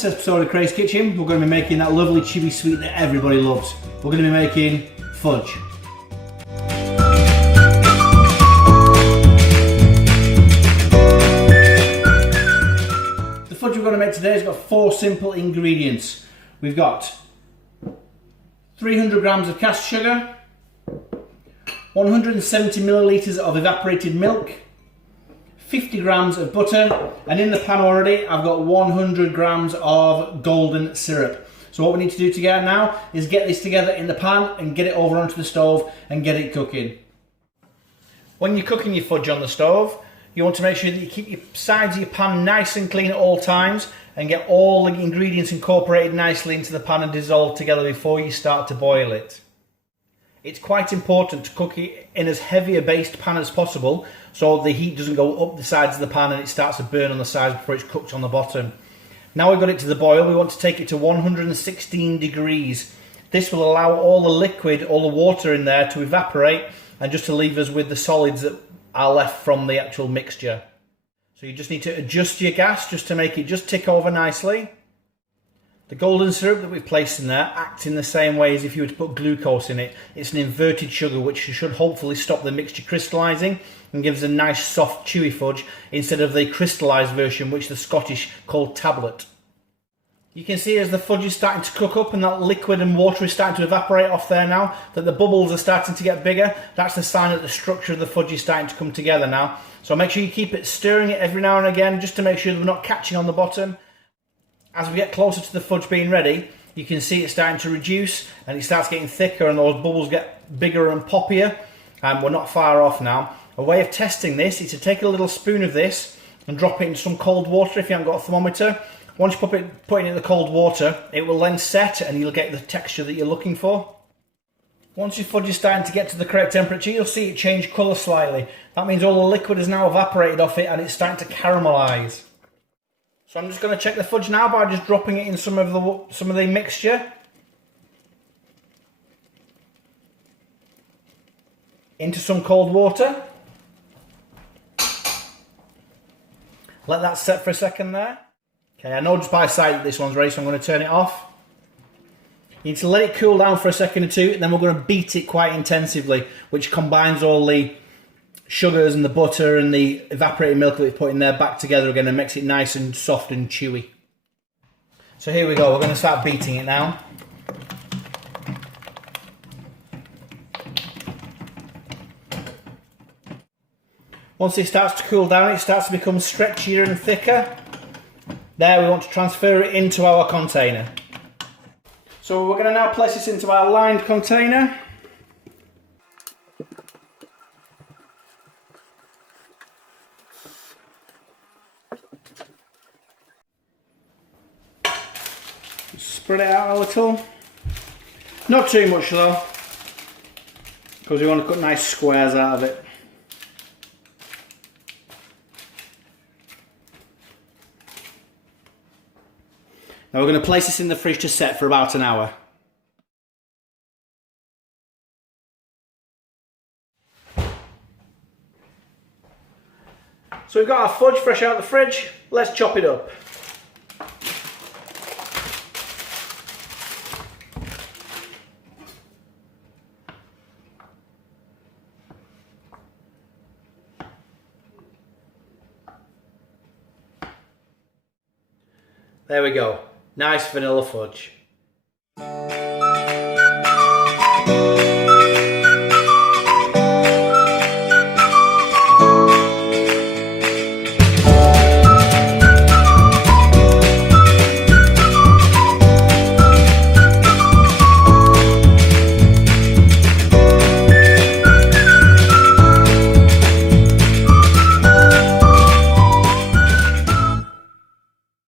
this episode of Craig's Kitchen, we're going to be making that lovely chewy sweet that everybody loves. We're going to be making fudge. The fudge we're going to make today has got 4 simple ingredients. We've got 300 grams of caster sugar, 170 millilitres of evaporated milk, 50 grams of butter, and in the pan already I've got 100 grams of golden syrup. So what we need to do together now is get this together in the pan and get it over onto the stove and get it cooking. When you're cooking your fudge on the stove, you want to make sure that you keep your sides of your pan nice and clean at all times and get all the ingredients incorporated nicely into the pan and dissolved together before you start to boil it. It's quite important to cook it in as heavy a based pan as possible so the heat doesn't go up the sides of the pan and it starts to burn on the sides before it's cooked on the bottom. Now we've got it to the boil, we want to take it to 116 degrees. This will allow all the liquid, all the water in there to evaporate and just to leave us with the solids that are left from the actual mixture. So you just need to adjust your gas just to make it just tick over nicely. The golden syrup that we've placed in there acts in the same way as if you were to put glucose in it. It's an inverted sugar which should hopefully stop the mixture crystallising and gives a nice soft chewy fudge instead of the crystallised version which the Scottish call tablet. You can see as the fudge is starting to cook up and that liquid and water is starting to evaporate off there now, that the bubbles are starting to get bigger. That's the sign that the structure of the fudge is starting to come together now. So make sure you keep it stirring it every now and again just to make sure that we're not catching on the bottom. As we get closer to the fudge being ready, you can see it starting to reduce and it starts getting thicker and those bubbles get bigger and poppier. And we're not far off now. A way of testing this is to take a little spoon of this and drop it into some cold water if you haven't got a thermometer. Once you put it in the cold water, it will then set and you'll get the texture that you're looking for. Once your fudge is starting to get to the correct temperature, you'll see it change colour slightly. That means all the liquid is now evaporated off it and it's starting to caramelise. So I'm just going to check the fudge now by just dropping it in some of the mixture into some cold water. Let that set for a second there. Okay, I know just by sight that this one's ready, so I'm going to turn it off. You need to let it cool down for a second or two, and then we're going to beat it quite intensively, which combines all the sugars and the butter and the evaporated milk that we've put in there back together again and makes it nice and soft and chewy. So here we go, we're going to start beating it now. Once it starts to cool down, it starts to become stretchier and thicker. There, we want to transfer it into our container. So we're going to now place this into our lined container. Spread it out a little. Not too much though, because we want to cut nice squares out of it. Now we're going to place this in the fridge to set for about an hour. So we've got our fudge fresh out of the fridge. Let's chop it up. There we go. Nice vanilla fudge.